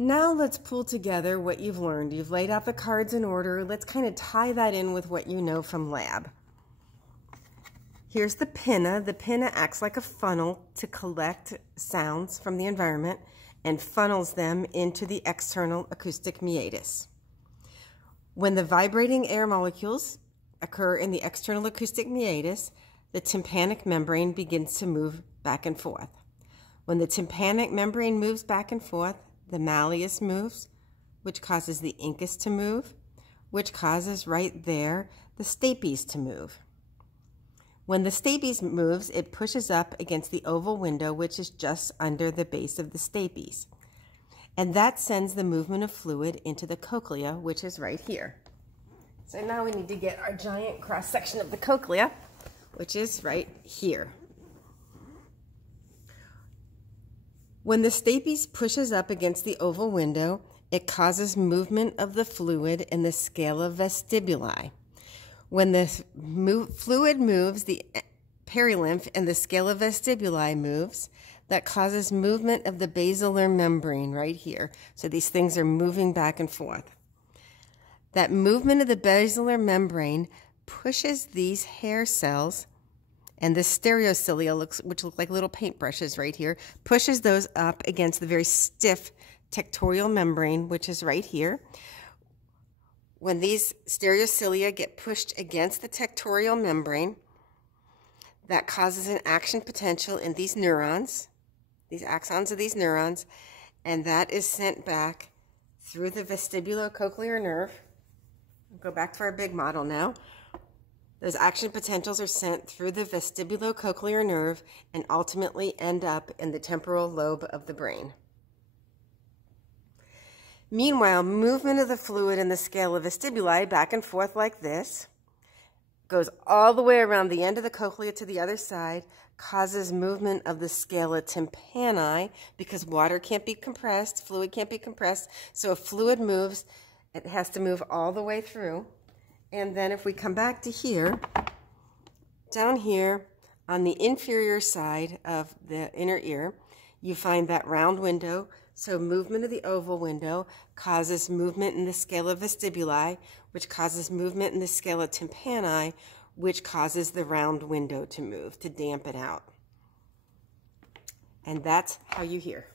Now let's pull together what you've learned. You've laid out the cards in order. Let's kind of tie that in with what you know from lab. Here's the pinna. The pinna acts like a funnel to collect sounds from the environment and funnels them into the external acoustic meatus. When the vibrating air molecules occur in the external acoustic meatus, the tympanic membrane begins to move back and forth. When the tympanic membrane moves back and forth, the malleus moves, which causes the incus to move, which causes right there the stapes to move. When the stapes moves, it pushes up against the oval window, which is just under the base of the stapes. And that sends the movement of fluid into the cochlea, which is right here. So now we need to get our giant cross-section of the cochlea, which is right here. When the stapes pushes up against the oval window, it causes movement of the fluid in the scala vestibuli. When the fluid moves, the perilymph and the scala vestibuli moves. That causes movement of the basilar membrane right here. So these things are moving back and forth. That movement of the basilar membrane pushes these hair cells and the stereocilia, which look like little paintbrushes right here, pushes those up against the very stiff tectorial membrane, which is right here. When these stereocilia get pushed against the tectorial membrane, that causes an action potential in these neurons, these axons of these neurons, and that is sent back through the vestibulocochlear nerve. We'll go back to our big model now. Those action potentials are sent through the vestibulocochlear nerve and ultimately end up in the temporal lobe of the brain. Meanwhile, movement of the fluid in the scala vestibuli back and forth like this goes all the way around the end of the cochlea to the other side, causes movement of the scala tympani because water can't be compressed, fluid can't be compressed. So if fluid moves, it has to move all the way through. And then if we come back to here, down here on the inferior side of the inner ear, you find that round window. So movement of the oval window causes movement in the scala vestibuli, which causes movement in the scala tympani, which causes the round window to move, to dampen out. And that's how you hear.